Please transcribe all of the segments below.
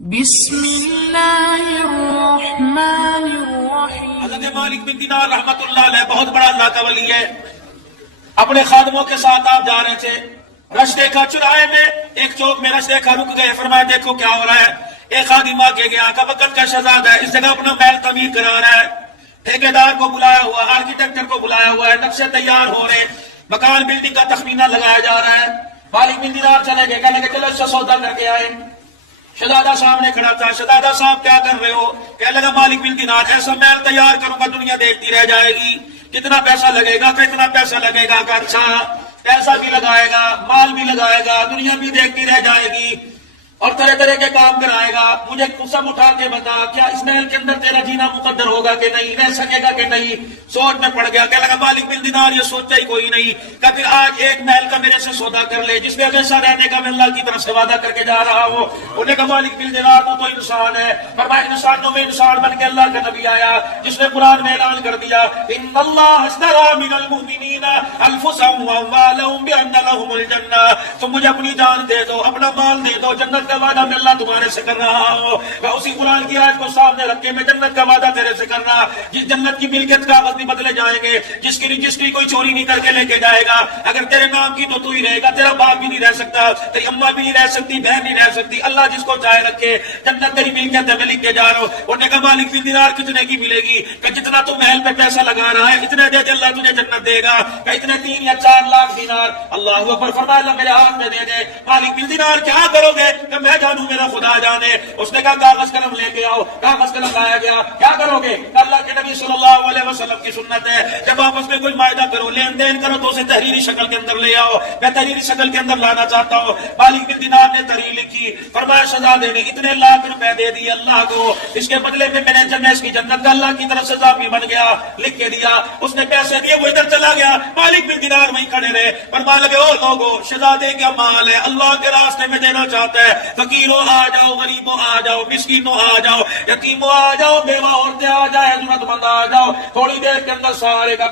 بسم اللہ الرحمن الرحیم۔ حضرت مالک بن دینار رحمت اللہ علیہ بہت بڑا اللہ کا ولی ہے۔ اپنے خادموں کے ساتھ آپ جا رہے تھے، رش دیکھا چوراہے میں، ایک چوک میں رش دیکھا، رک گئے، فرمایا دیکھو کیا ہو رہا ہے۔ ایک خادم آگے گیا، کہا وقت کا شہزادہ ہے، اس جگہ اپنا محل تعمیر کرا رہا ہے، ٹھیکیدار کو بلایا ہوا، آرکیٹیکچر کو بلایا ہوا ہے، نقشے تیار ہو رہے، مکان بلڈنگ کا تخمینہ لگایا جا رہا ہے۔ مالک بن دینار چلے گئے، کہنے لگے چلو اس سے سودا کر کے آئے۔ شہزادہ سامنے کھڑا تھا، شہزادہ صاحب کیا کر رہے ہو؟ کہنے لگا مالک بن دینار ایسا محل تیار کروں گا دنیا دیکھتی رہ جائے گی، کتنا پیسہ لگے گا، کتنا پیسہ لگے گا، کہ اچھا پیسہ بھی لگائے گا، مال بھی لگائے گا، دنیا بھی دیکھتی رہ جائے گی اور طرح طرح کے کام کرائے گا، مجھے سب اٹھا کے بتا کیا اس محل کے اندر تیرا جینا مقدر ہوگا کہ نہیں، رہ سکے گا کہ نہیں؟ سوچ میں پڑ گیا، کہنے لگا مالک بن دینار یہ سوچا ہی کوئی نہیں کہ پھر آج ایک محل کا میرے سے سودا کر لے جس میں ہمیشہ رہنے کا میں اللہ کی طرف سے وعدہ کر کے جا رہا ہوں۔ انہوں نے کہا مالک بن دینار تو انسان ہے، فرمایا انسانوں میں انسان بن کے اللہ کا نبی آیا جس نے قرآن میں اعلان کر دیا ان اللہ اشترى من المؤمنین انفسهم واموالهم بان لهم الجنہ، تم مجھے اپنی جان دے دو، اپنا مال دے دو، جنت کا وعدہ میں اللہ تمہارے سے کر رہا ہوں۔ میں اسی قرآن کی آیت کو سامنے رکھ کے میں جنت کا وعدہ تیرے سے کر رہا، جس جنت کی ملکیت کاغذ بھی بدلے جائیں گے، جس کی رجسٹری کوئی چوری نہیں کر کے لے کے جائے گا، اگر تیرے نام کی تو ہی رہے گا، تیرا باپ بھی نہیں رہ سکتا، تیری اماں بھی نہیں رہ سکتی، بہن نہیں رہ سکتی، اللہ جس کو چاہے رکھے، جنت تیری ملکیت ہے میں لکھ کے جا رہا ہوں۔ انہوں نے کہا مالک بن دینار کتنے کی ملے گی؟ کہ جتنا تو محل پہ پیسہ لگا رہا ہے اتنے دے دے اللہ تجھے جنت دے گا۔ کہ اتنے 3 یا 4 لاکھ دینار۔ اللہ اکبر، فرمایا اللہ میرے ہاتھ میں دے دے۔ مالک بن دینار کیا کرو گے؟ کہ میں جانوں میرا خدا جانے۔ اس نے کہا کاغذ قلم لے کے آؤ، کاغذ قلم لایا گیا۔ کیا کرو گے؟ اللہ کے نبی صلی اللہ علیہ وسلم کی سنت ہے جب آپس میں کوئی معاہدہ کرو، لین دین کرو تو اسے تحریری شکل کے اندر لے آؤ۔ میں تحریری شکل کے اندر لانا چاہتا ہوں۔ مالک بن دینار نے تحریر لکھی، فرمایا شہزادے نے اتنے لاکھ روپے دے دیے اللہ کو، اس کے بدلے میں نے جب اس کی جنت کا اللہ کی طرف سے ضامن بن گیا، لکھ کے دیا۔ اس نے پیسے دیے، وہ ادھر چلا گیا، مالک بن دینار وہیں کھڑے رہے۔ فرمانے لگے او لوگو شہزادے کا مال ہے، اللہ کے راستے میں دینا چاہتا ہے، فقیروں آ جاؤ، غریبوں آ جاؤ، مسکینوں آ جاؤ، یتیموں آ جاؤ، بیوہ عورتیں آ جائے، ضرورت مند آ جاؤ۔ تھوڑی دیر کے اندر سارے کا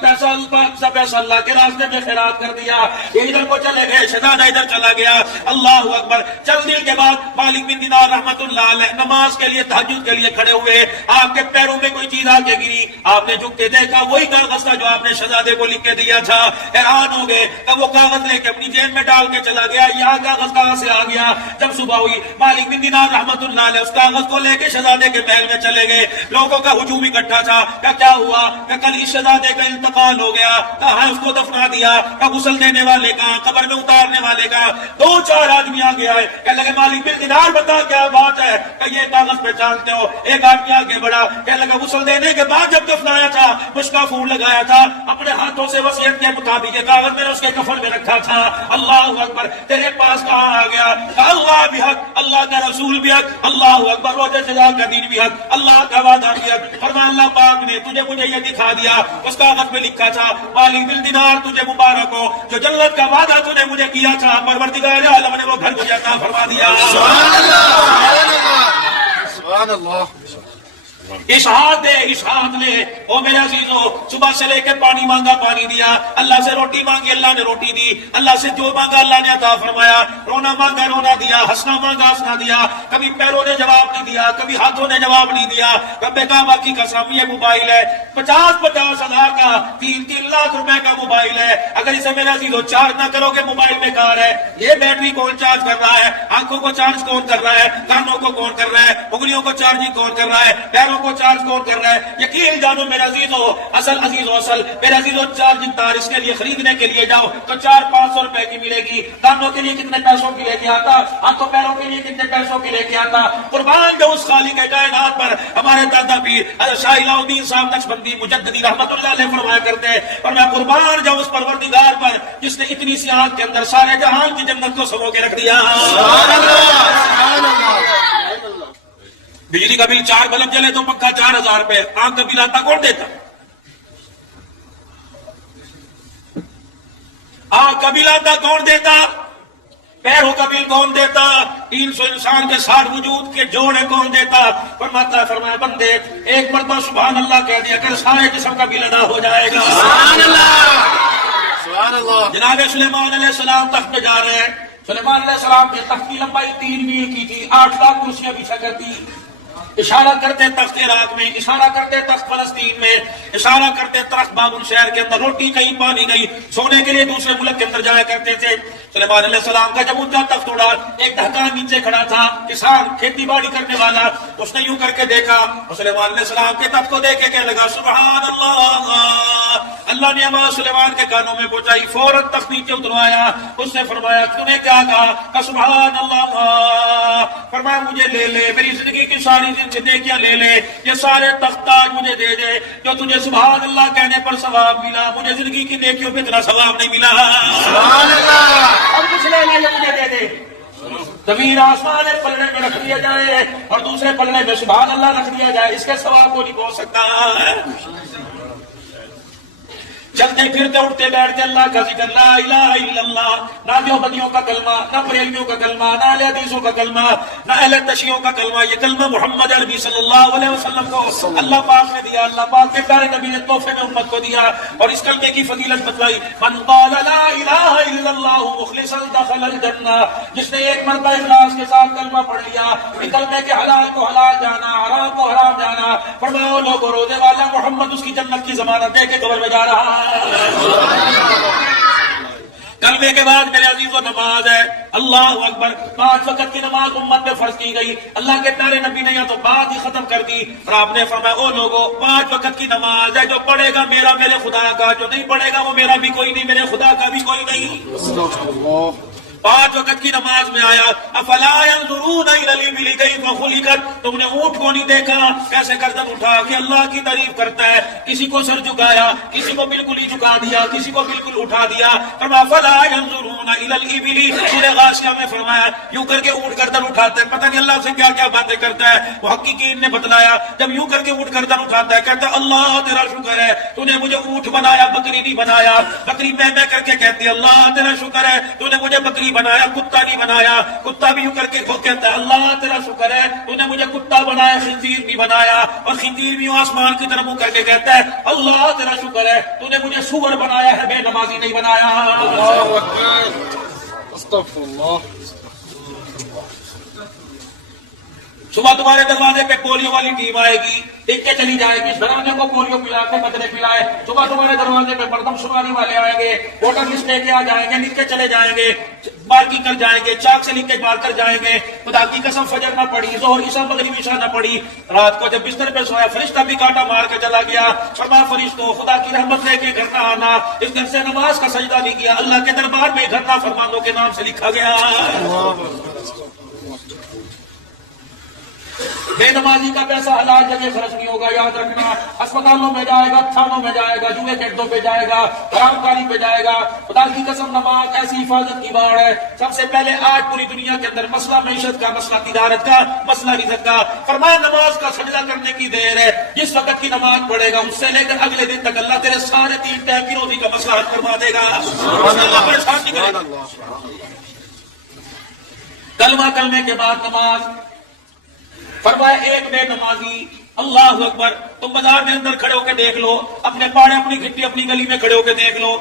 پیسہ اللہ کے راستے میں خیرات کر دیا۔ یہ ادھر کو چلے گئے، شہزادہ ادھر چلا گیا۔ اللہ اکبر۔ چند دن کے بعد مالک بن دینار رحمت اللہ علیہ نماز کے لیے تہجد کے لیے کھڑے ہوئے، آپ کے پیروں میں کوئی چیز آ کے گری، آپ نے جھک کے دیکھا وہی کاغذ تھا جو آپ نے شہزادے کو لکھ کے دیا تھا۔ حیران ہو گئے، اب وہ کاغذ لے کے اپنی جیب میں ڈال کے چلا گیا، یہاں کاغذ کہاں سے آ گیا؟ جب صبح ہوئی مالک بن دینار رحمت اللہ علیہ اس کاغذ کو لے کے شہزادے کے محل میں چلے گئے۔ لوگوں کا ہجوم اکٹھا تھا، کیا ہوا؟ کہ کل اس شہزادے کا انتقال ہو گیا، کہاں اس کو دفنا دیا، کہ غسل دینے والے کا، قبر میں اتارنے والے کا۔ 2-4 آدمی آگے آئے، کہنے لگے مالک بن دینار بتا کیا بات ہے؟ کہ یہ کاغذ پہچانتے ہو؟ ایک آدمی آگے بڑھا، کہنے لگا غسل دینے کے بعد جب دفنایا تھا، مشکا پھول لگایا تھا، اپنے ہاتھوں سے وصیت کے مطابق یہ کاغذ میں نے اس کے کفن میں رکھا تھا۔ اللہ اکبر، تیرے پاس کہاں آ گیا؟ اللہ بھی حق، اللہ کا رسول بھی حق، اللہ اکبر، روزے سزا کا دین بھی حق، اللہ کا وعدہ بھی حق۔ فرمایا اللہ پاک نے تجھے مجھے یہ دکھا دیا، اس کاغذ میں لکھا تھا مالک بن دینار تجھے مبارک ہو، جو جنت کا وعدہ تو نے مجھے کیا تھا، پروردگار عالم نے وہ گھر مجھے عطا فرما دیا۔ سبحان اللہ، سبحان اللہ۔ اشہاد دے، اشہاد لے۔ او میرے عزیزو، صبح سے لے کے پانی مانگا پانی دیا، اللہ سے روٹی مانگی اللہ نے روٹی دی، اللہ سے جو مانگا اللہ نے عطا فرمایا، رونا مانگا رونا دیا، ہنسنا مانگا ہنسنا دیا، کبھی پیروں نے جواب نہیں دیا، کبھی ہاتھوں نے جواب نہیں دیا۔ رب کعبہ کی قسم یہ موبائل ہے 50-50 ہزار کا، 3-3 لاکھ روپے کا موبائل ہے، اگر اسے میرے عزیزو چارج نہ کرو گے موبائل بیکار ہے۔ یہ بیٹری کون چارج کر رہا ہے؟ آنکھوں کو چارج کون کر رہا ہے؟ کانوں کو کون کر رہا ہے؟ انگلیوں کو چارجنگ کون کر رہا ہے؟ پیروں کو چارج کون کر رہا ہے؟ یقین جانو میرے عزیزو، اصل میرے عزیزو چارجنگ تار اس کے لیے خریدنے کے لیے جاؤ تو 400-500 روپے کی ملے گی۔ کانوں کے لیے کتنے پیسوں کی لے کے آتا؟ ہاتھوں پیروں کے لیے کتنے پیسوں کی لے کے آتا؟ قربان جو اس خالق کائنات پر ہمارے دادا پیر حضرت شاہ الہ الدین صاحب نقشبندی مجددی رحمت اللہ علیہ فرمایا کرتے ہیں، اور میں قربان جو اس پروردگار پر جس نے اتنی سی آنکھ کے اندر سارے جہان کی جنت کو سمو کے رکھ دیا۔ سبحان اللہ، سبحان اللہ۔ بجلی کا بل 4 بلب جلے تو پکا 4000 روپے، آنکھ کا بل آتا کون دیتا؟ آنکھ کا بل آتا کون دیتا؟ پیروں کا بل کون دیتا؟ 300 انسان کے 60 وجود کے جوڑے کون دیتا؟ فرمایا بندے ایک مرتبہ سبحان اللہ کہہ دیا کہ سارے جسم کا بل ادا ہو جائے گا۔ سبحان اللہ، سبحان اللہ۔ جناب سلیمان علیہ السلام تخت پہ جا رہے ہیں، سلیمان علیہ السلام کے تخت کی لمبائی 3 میل کی تھی، 8 لاکھ کرسیاں بچھا کرتی، اشارہ کرتے تخت عراق میں، اشارہ کرتے تخت فلسطین میں، اشارہ کرتے تخت بابل شہر کے اندر، روٹی کہیں پانی نہیں، سونے کے لیے دوسرے ملک کے اندر جایا کرتے تھے۔ سلیمان علیہ السلام کا جب اونچا تخت اڑا، ایک دھکا نیچے کھڑا تھا کسان کھیتی باڑی کرنے والا، اس نے یوں کر کے دیکھا اور سلیمان علیہ السلام کے تخت کو دیکھ کے کہنے لگا سبحان اللہ۔ اللہ نے آواز سلیمان کے کانوں میں پہنچائی، فوراً تخت نیچے اتروایا، اس نے فرمایا تمہیں کیا کہا؟ سبحان اللہ۔ فرمایا مجھے لے لے، میری زندگی کی ساری نیکیاں لے لے، یہ سارے تخت تاج مجھے دے دے، جو تجھے سبحان اللہ کہنے پر ثواب ملا، مجھے زندگی کی نیکیوں پہ اتنا ثواب نہیں ملا۔ سبحان اللہ۔ اب کچھ لے لے، یہ مجھے دے دے۔ زمین آسمان ایک پلڑے میں رکھ دیا جائے اور دوسرے پلڑے میں سبحان اللہ رکھ دیا جائے، اس کے ثواب کو نہیں پہنچ سکتا۔ چلتے پھرتے اٹھتے بیٹھتے اللہ کا ذکر، لا الہ الا اللہ، نہ دیوبندیوں کا کلمہ، نہ بریلویوں کا کلمہ، نہ اہل حدیثوں کا کلمہ، نہ اہل تشیعوں کا کلمہ، یہ کلمہ محمد عربی صلی اللہ علیہ وسلم کو اللہ پاک نے دیا، اللہ پاک کے پیارے نبی نے تحفے میں امت کو دیا اور اس کلمے کی فضیلت بتلائی۔ من قال لا الہ الا اللہ مخلصا دخل الجنہ، جس نے ایک مرتبہ اخلاص کے ساتھ کلمہ پڑھ لیا، کلمے کے حلال کو حلال جانا، حرام کو حرام جانا، فرمایا لوگوں روزے والا محمد اس کی جنت کی ضمانت دے کے قبر میں جا رہا ہے۔ کلمے کے بعد میرے عزیزو نماز ہے، اللہ اکبر۔ 5 وقت کی نماز امت پہ فرض کی گئی، اللہ کے پیارے نبی نے یا تو بات ہی ختم کر دی اور آپ نے فرمایا او لوگو 5 وقت کی نماز ہے، جو پڑھے گا میرا میرے خدا کا، جو نہیں پڑھے گا وہ میرا بھی کوئی نہیں، میرے خدا کا بھی کوئی نہیں۔ 5 وقت کی نماز میں آیا افلا ينظرون الى الابل كيف خلقت، تم نے اونٹ کو نہیں دیکھا کیسے گردن اٹھا کے اللہ کی تعریف کرتا ہے، کسی کو سر جھکایا، کسی کو بالکل ہی جھکا دیا، کسی کو بالکل اٹھا دیا۔ فرمایا فلا ينظرون الى الابل، سورہ غاشیہ میں فرمایا یوں کر کے اونٹ گردن اٹھاتا ہے، پتہ نہیں اللہ سے کیا کیا باتیں کرتا ہے۔ محققین نے بتلایا جب یوں کر کے اونٹ گردن اٹھاتا ہے کہتا ہے اللہ تیرا شکر ہے تو نے مجھے اونٹ بنایا، بکری نہیں بنایا۔ بکری میں کر کے کہتی ہے اللہ تیرا شکر ہے تو نے مجھے بکری بنایا، کتا نہیں بنایا۔ کتا بھی یوں کر کے خود کہتا ہے اللہ تیرا شکر ہے تو نے مجھے کتا بنایا، خنزیر نہیں بنایا۔ اور خنزیر بھی یوں آسمان کی طرف منہ کر کے کہتا ہے اللہ تیرا شکر ہے تو نے مجھے سور بنایا ہے، بے نمازی نہیں بنایا۔ اللہ اکبر، استغفر اللہ۔ صبح تمہارے دروازے پہ پولیو والی ٹیم آئے گی، دیکھ کے چلی جائے گی، دروازے کو پولیو پلا کے قطرے پلائے۔ صبح تمہارے دروازے پہ مردم شماری والے آئیں گے، ووٹر لسٹ لے کے آ جائیں گے، لکھ کے چلے جائیں گے، مارکنگ کر جائیں گے، چاک سے لکھ کے مار کر جائیں گے۔ خدا کی قسم فجر نہ پڑی، ظہر عشاء مغرب عشاء نہ پڑی، رات کو جب بستر پہ سویا فرشتہ بھی کاٹا مار کے چلا گیا۔ فرمایا فرشتوں خدا کی رحمت لے کے گھر نہ آنا، اس گھر سے نماز کا سجدہ نہیں کیا، اللہ کے دربار میں گھر نافرمانوں کے نام سے لکھا گیا۔ بے نمازی کا پیسہ حلال جگہ خرچ نہیں ہوگا، یاد رکھنا۔ اسپتالوں میں جائے گا، تھانوں میں جائے گا، جوئے کے اڈوں پہ جائے گا، حرام کاری پہ جائے گا۔ خدا کی قسم نماز ایسی حفاظت کی باڑ ہے۔ سب سے پہلے آج پوری دنیا کے اندر مسئلہ معیشت کا، مسئلہ تجارت کا، مسئلہ رزق کا۔ فرمایا نماز کا سجدہ کرنے کی دیر ہے، جس وقت کی نماز پڑھے گا اس سے لے کر اگلے دن تک اللہ تیرے سارے 3 ٹائم کی روزی کا مسئلہ حل کروا دے گا۔ اللہ پریشان نہیں کرے گا۔ کلمہ کلمے کے بعد نماز۔ فرمایا ایک بے نمازی، اللہ اکبر، تم بازار میں اندر کھڑے ہو کے دیکھ لو، اپنے پاڑے اپنی گھٹی اپنی گلی میں کھڑے ہو کے دیکھ لو،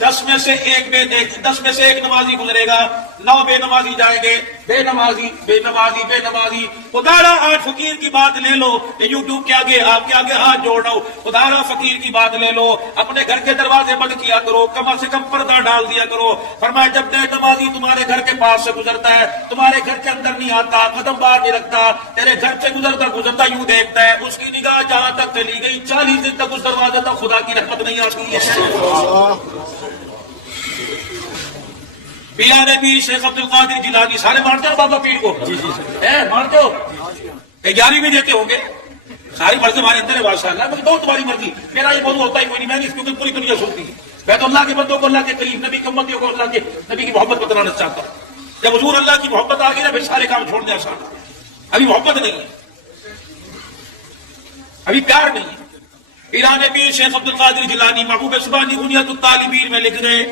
10 میں سے ایک نمازی گزرے گا، 9 بے نمازی جائیں گے، بے نمازی بے نمازی بے نمازی۔ خدارا آج فقیر کی بات لے لو، یوٹیوب کے آگے آپ کے آگے ہاتھ جوڑ رہا ہوں، خدارا فقیر کی بات لے لو، اپنے گھر کے دروازے بند کیا کرو، کم سے کم پردہ ڈال دیا کرو۔ فرمایا جب بے نمازی تمہارے گھر کے پاس سے گزرتا ہے، تمہارے گھر کے اندر نہیں آتا، قدم باہر نہیں رکھتا، تیرے گھر سے گزرتا یوں دیکھتا ہے، اس کی نگاہ جہاں تک چلی گئی 40 دن تک اس دروازے تک خدا کی رحمت نہیں آتی ہے۔ پیرانے پیر شیخ عبد القادر جیلانی، سارے مانتے ہو بابا پیر کو؟ مانتے ہو؟ 11 بھی دیتے ہوں گے، ساری مرضی ہمارے اندر ہے ماشاءاللہ، مجھے تو تمہاری مرضی، میرا یہ موضوع ہوتا ہی کوئی نہیں، میں نے اس کیونکہ پوری دنیا سنتی ہے۔ میں تو اللہ کے بندوں کو اللہ کے قریب، نبی کی امتیوں کو اللہ کے نبی کی محبت بتلانا چاہتا ہوں۔ جب حضور اللہ کی محبت آ گئی نا پھر سارے کام چھوڑنے آسان۔ ابھی محبت نہیں ہے، ابھی پیار نہیں ہے۔ پیرانے پیر شیخ عبد القادر جیلانی محبوب سبحانی غنیت الطالبین میں لکھ گئے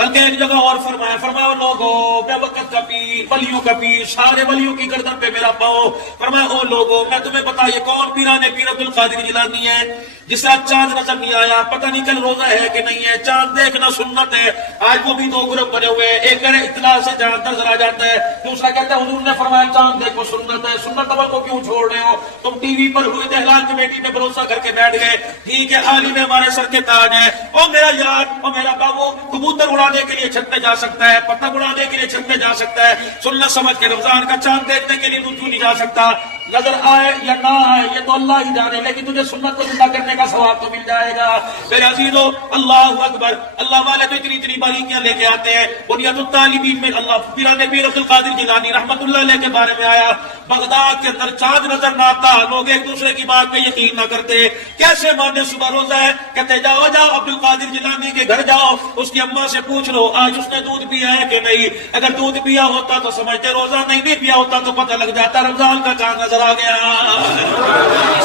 بلکہ ایک جگہ اور فرمایا لوگوں میں وقت کا پیر، ولیوں کا پیر، سارے ولیوں کی گردن پہ میرا پاؤں. فرمایا او لوگوں میں تمہیں بتا یہ کون پیران پیر عبد القادر جیلانی ہے جس سے آج چاند نظر نہیں آیا، پتہ نہیں کل روزہ ہے کہ نہیں ہے، چاند دیکھنا سنت ہے. آج وہ بھی دو گروپ بنے ہوئے ہیں، ایک کہہ رہے اطلاع سے چاند نظر آ جاتا ہے، دوسرا کہتا ہے حضور نے فرمایا چاند دیکھو سنت ہے. سنت عمل کو کیوں چھوڑ رہے ہو؟ تم ٹی وی پر ہوئے دہلان کمیٹی میں بھروسہ کر کے بیٹھ گئے. ٹھیک ہے عالم ہمارے سر کے تاج ہے. او میرا یار، او میرا بابو، کبوتر اڑانے کے لیے چھت پہ جا سکتا ہے، پتنگ اڑانے کے لیے چھت پہ جا سکتا ہے، سنت سمجھ کے رمضان کا چاند دیکھنے کے لیے تو کیوں نہیں جا سکتا؟ نظر آئے یا نہ آئے یہ تو اللہ ہی جانے، لیکن تجھے سنت کو زندہ کرنے کا ثواب تو مل جائے گا. میرے عزیزو، اللہ اکبر. اللہ والے تو اتنی باریکیاں لے کے آتے ہیں. بنیاد الطالبین میں اللہ پیران پیر عبد القادر جیلانی رحمت اللہ علیہ کے بارے میں آیا. بغداد کے اندر چاند نظر نہ آتا، لوگ ایک دوسرے کی بات پہ یقین نہ کرتے. کیسے مانے؟ صبح روزہ ہے، کہتے جاؤ عبد القادر جیلانی کے گھر جاؤ، اس کی اماں سے پوچھ لو آج اس نے دودھ پیا ہے کہ نہیں. اگر دودھ پیا ہوتا تو سمجھتے روزہ، نہیں پیا ہوتا تو پتہ لگ جاتا رمضان کا چاند نظر آ گیا.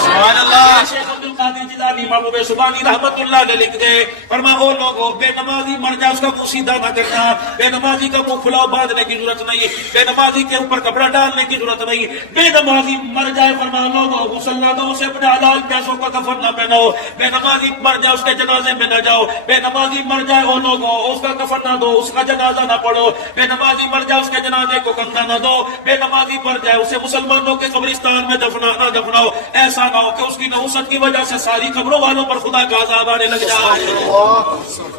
سبحان اللہ. شیخ عبد القادر جیلانی محبوب سبحانی رحمت اللہ علیہ لکھ گئے، فرمایا او لوگوں بے نمازی مر جائے اس کا منہ سیدھا نہ کرنا، بے نمازی کا منہ کھلا باندھنے کی ضرورت نہیں، بے نمازی کے اوپر کپڑا ڈالنے کی ضرورت نہیں. بے نمازی مر جائے فرمایا لوگوں غسل نہ دو اسے، اپنے حلال پیسوں کا کفن نہ پہناؤ. بے نمازی مر جائے اس کے جنازے میں نہ جاؤ. بے نمازی مر جائے او لوگوں اس کا کفن نہ دو، اس کا جنازہ نہ پڑھو. بے نمازی مر جائے اس کے جنازے کو کندھا نہ دو. بے نمازی مر جائے اسے مسلمانوں کے قبرستان میں دفناؤ. ایسا نہ ہو کہ اس کی نحوست کی وجہ سے ساری قبروں والوں پر خدا کا عذاب آنے لگ جائے.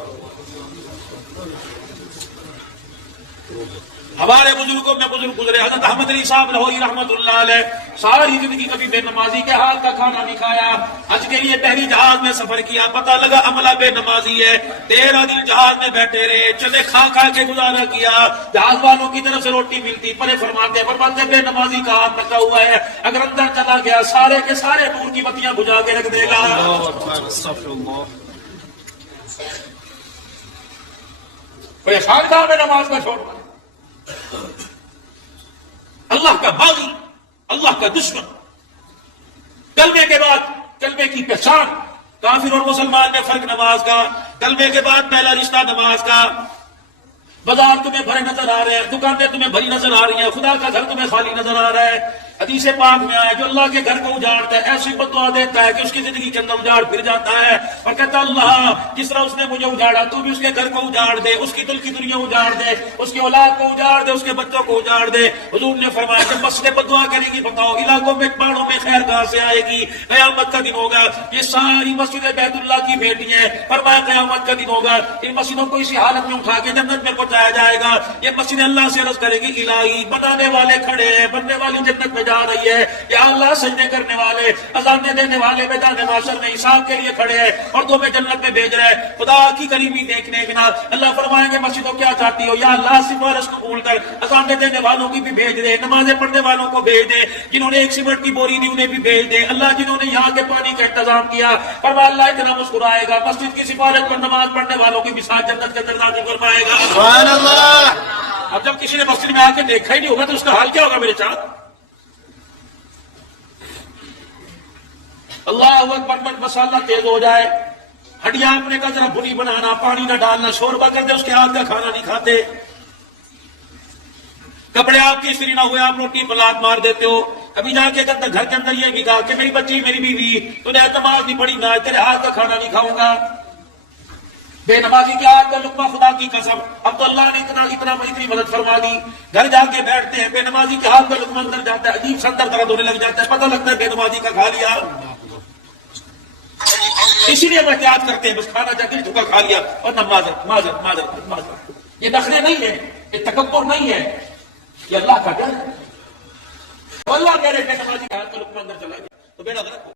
ہمارے بزرگوں میں بزرگ گزرے، حضرت احمد علی صاحب لاہوری رحمت اللہ علیہ ساری زندگی کبھی بے نمازی کے حال کا کھانا نہیں کھایا. حج کے لیے پہلی جہاز میں سفر کیا، پتہ لگا عملہ بے نمازی ہے. 13 دن جہاز میں بیٹھے رہے، چلے کھا کے گزارا کیا. جہاز والوں کی طرف سے روٹی ملتی، پرے فرماتے بے نمازی کا ہاتھ رکھا ہوا ہے، اگر اندر چلا گیا سارے کے سارے نور کی بتیاں بجھا کے رکھ دے گا. پریشان تھا میں نماز کا چھوڑنا. اللہ کا باغی، اللہ کا دشمن. کلمے کے بعد کلمے کی پہچان، کافر اور مسلمان میں فرق نماز کا. کلمے کے بعد پہلا رشتہ نماز کا. بازار تمہیں بھرے نظر آ رہے ہیں، دکانیں تمہیں بھری نظر آ رہی ہیں، خدا کا گھر تمہیں خالی نظر آ رہا ہے. حدیث پاک میں آیا جو اللہ کے گھر کو اجاڑتا ہے ایسی بددعا دیتا ہے کہ اس کی زندگی کے اندر اجاڑ پھر جاتا ہے، اور کہتا اللہ جس طرح اس نے مجھے اجاڑا تو بھی اس کے گھر کو اجاڑ دے، اس کی دل کی دنیا اجاڑ دے، اس کی اولاد کو اجاڑ دے، اس کے بچوں کو اجاڑ دے. حضور نے فرمایا کہ مسجد بددعا کرے گی، بتاؤ علاقوں میں پہاڑوں میں خیر کہاں سے آئے گی؟ قیامت کا دن ہوگا. یہ ساری مسجد بیت اللہ کی بیٹی ہیں، فرمایا قیامت کا دن ہوگا ان مسجدوں کو اسی حالت میں اٹھا کے جنت میں پہنچایا جائے گا. یہ مسجد اللہ سے عرض کرے گی الہی بنانے والے کھڑے ہیں، بننے والی جنت میں جا رہی ہے، یا اللہ سجدے کرنے والے اذانیں دینے والے میدان محشر میں حساب کے لیے کھڑے ہیں اور تمہیں جنت میں بھیج رہے ہیں. خدا کی قریبی دیکھنے کے بعد اللہ فرمائیں گے مسجدوں کیا چاہتی ہو؟ یا اللہ سفارش قبول کر، اذانیں دینے والوں کی بھی بھیج دے، نمازیں پڑھنے والوں کو بھیج دے، جنہوں نے ایک سیمنٹ کی بوری دی انہیں بھی بھیج دے. اللہ جنہوں نے یہاں کے پانی کا انتظام کیا فرمایا اللہ اتنا مسکرائے گا، مسجد کی سفارش پر نماز پڑھنے والوں کی بھی ساتھ جنت کے اندر داخل فرمائے گا. سبحان اللہ. اب جب کسی نے مسجد میں آ کے دیکھا ہی نہیں ہوگا تو اس کا حال کیا ہوگا میرے ساتھ؟ اللہ اکبر پر مسالہ تیز ہو جائے، ہڈیاں اپنے کا ذرا بھنی بنانا، پانی نہ ڈالنا، شوربہ کر دے اس کے ہاتھ کا کھانا نہیں کھاتے. کپڑے آپ کی استری نہ ہوئے آپ روٹی پلات مار دیتے ہو. کبھی جا کے گھر کے اندر یہ بھی کہا کہ میری بچی میری بیوی تو نے اعتماد نہیں پڑی نہ تیرے ہاتھ کا کھانا نہیں کھاؤں گا. بے نمازی کے ہاتھ کا لقمہ خدا کی قسم اب تو اللہ نے اتنی مدد فرما دی. گھر جا کے بیٹھتے ہیں بے نمازی کے ہاتھ کا لقمہ اندر جاتا ہے، عجیب سا اندر درد ہونے لگ جاتا ہے، پتہ لگتا ہے بے نمازی کا کھا لیا. اسی لیے ہم احتیاط کرتے ہیں، بس کھانا جا کے دھوکا کھا لیا اور نہ معذرت. یہ نخرے نہیں ہے، یہ تکبر نہیں ہے، یہ اللہ کا ڈر ہے. اللہ کہہ رہے بے نمازی کے ہاتھ کا لقمہ اندر چلا گیا تو بیڑا غرق ہو.